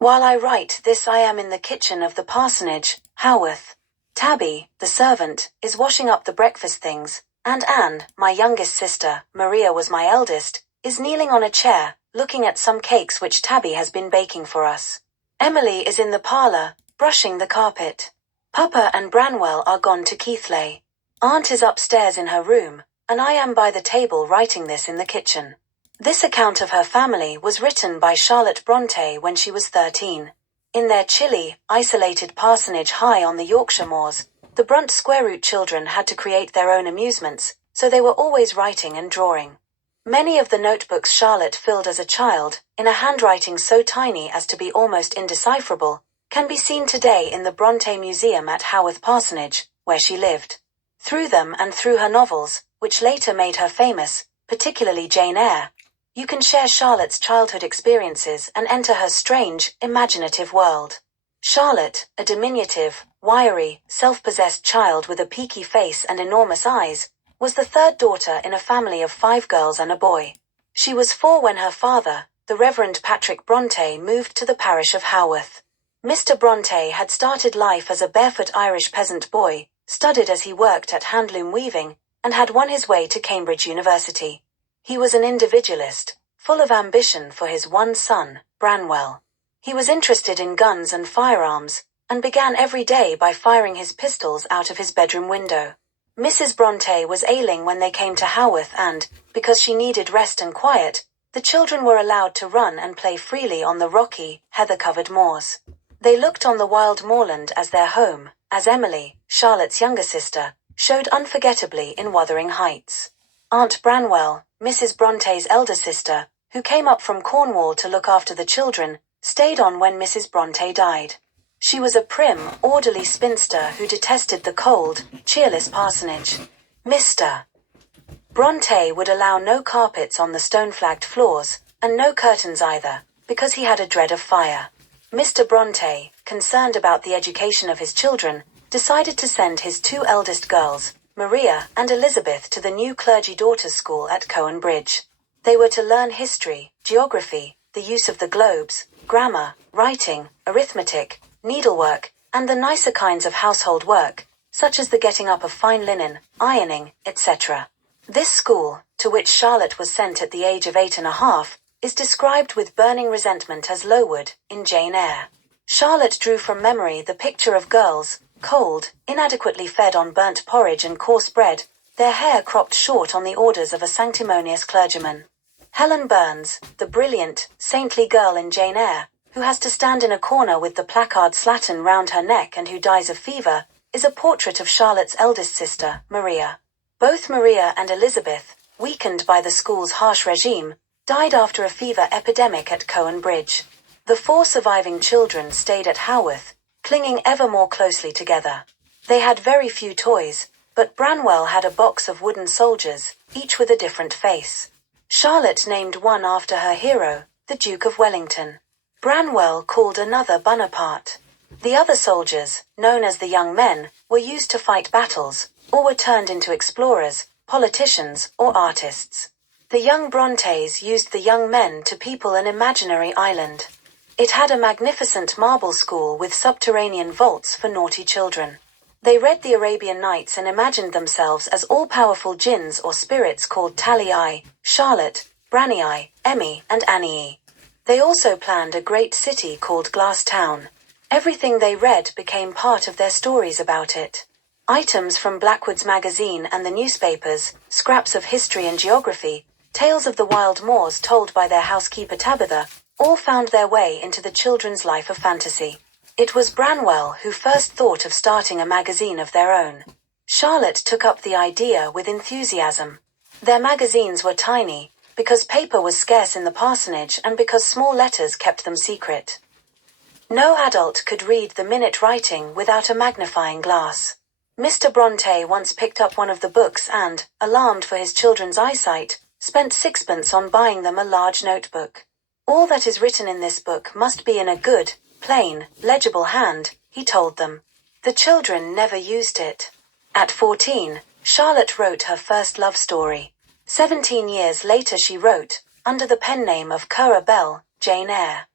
While I write this I am in the kitchen of the parsonage, Haworth. Tabby, the servant, is washing up the breakfast things, and Anne, my youngest sister, Maria was my eldest, is kneeling on a chair, looking at some cakes which Tabby has been baking for us. Emily is in the parlour, brushing the carpet. Papa and Branwell are gone to Keighley. Aunt is upstairs in her room, and I am by the table writing this in the kitchen. This account of her family was written by Charlotte Bronte when she was 13. In their chilly, isolated parsonage high on the Yorkshire moors, the Brunt square root children had to create their own amusements, so they were always writing and drawing. Many of the notebooks Charlotte filled as a child, in a handwriting so tiny as to be almost indecipherable, can be seen today in the Bronte Museum at Haworth Parsonage, where she lived. Through them and through her novels, which later made her famous, particularly Jane Eyre, you can share Charlotte's childhood experiences and enter her strange, imaginative world. Charlotte, a diminutive, wiry, self-possessed child with a peaky face and enormous eyes, was the third daughter in a family of 5 girls and a boy. She was 4 when her father, the Reverend Patrick Bronte, moved to the parish of Haworth. Mr. Bronte had started life as a barefoot Irish peasant boy, studied as he worked at handloom weaving, and had won his way to Cambridge University. He was an individualist, full of ambition for his one son, Branwell. He was interested in guns and firearms, and began every day by firing his pistols out of his bedroom window. Mrs. Bronte was ailing when they came to Haworth and, because she needed rest and quiet, the children were allowed to run and play freely on the rocky, heather-covered moors. They looked on the wild moorland as their home, as Emily, Charlotte's younger sister, showed unforgettably in Wuthering Heights. Aunt Branwell, Mrs. Bronte's elder sister, who came up from Cornwall to look after the children, stayed on when Mrs. Bronte died. She was a prim, orderly spinster who detested the cold, cheerless parsonage. Mr. Bronte would allow no carpets on the stone-flagged floors, and no curtains either, because he had a dread of fire. Mr. Bronte, concerned about the education of his children, decided to send his 2 eldest girls, Maria and Elizabeth, to the new clergy daughters' school at Cowan Bridge. They were to learn history, geography, the use of the globes, grammar, writing, arithmetic, needlework, and the nicer kinds of household work, such as the getting up of fine linen, ironing, etc. This school, to which Charlotte was sent at the age of 8½, is described with burning resentment as Lowood, in Jane Eyre. Charlotte drew from memory the picture of girls, cold, inadequately fed on burnt porridge and coarse bread, their hair cropped short on the orders of a sanctimonious clergyman. Helen Burns, the brilliant, saintly girl in Jane Eyre, who has to stand in a corner with the placard slattern round her neck and who dies of fever, is a portrait of Charlotte's eldest sister, Maria. Both Maria and Elizabeth, weakened by the school's harsh regime, died after a fever epidemic at Cowan Bridge. The 4 surviving children stayed at Haworth, clinging ever more closely together. They had very few toys, but Branwell had a box of wooden soldiers, each with a different face. Charlotte named one after her hero, the Duke of Wellington. Branwell called another Bonaparte. The other soldiers, known as the young men, were used to fight battles, or were turned into explorers, politicians, or artists. The young Brontes used the young men to people an imaginary island. It had a magnificent marble school with subterranean vaults for naughty children. They read the Arabian Nights and imagined themselves as all-powerful jinns or spirits called Tally-I, Charlotte, Branny-I, Emmy, and Annie. They also planned a great city called Glass Town. Everything they read became part of their stories about it. Items from Blackwood's magazine and the newspapers, scraps of history and geography, tales of the wild moors told by their housekeeper Tabitha, all found their way into the children's life of fantasy. It was Branwell who first thought of starting a magazine of their own. Charlotte took up the idea with enthusiasm. Their magazines were tiny, because paper was scarce in the parsonage and because small letters kept them secret. No adult could read the minute writing without a magnifying glass. Mr. Bronte once picked up one of the books and, alarmed for his children's eyesight, spent 6pence on buying them a large notebook. All that is written in this book must be in a good, plain, legible hand, he told them. The children never used it. At 14, Charlotte wrote her first love story. 17 years later she wrote, under the pen name of Currer, Jane Eyre.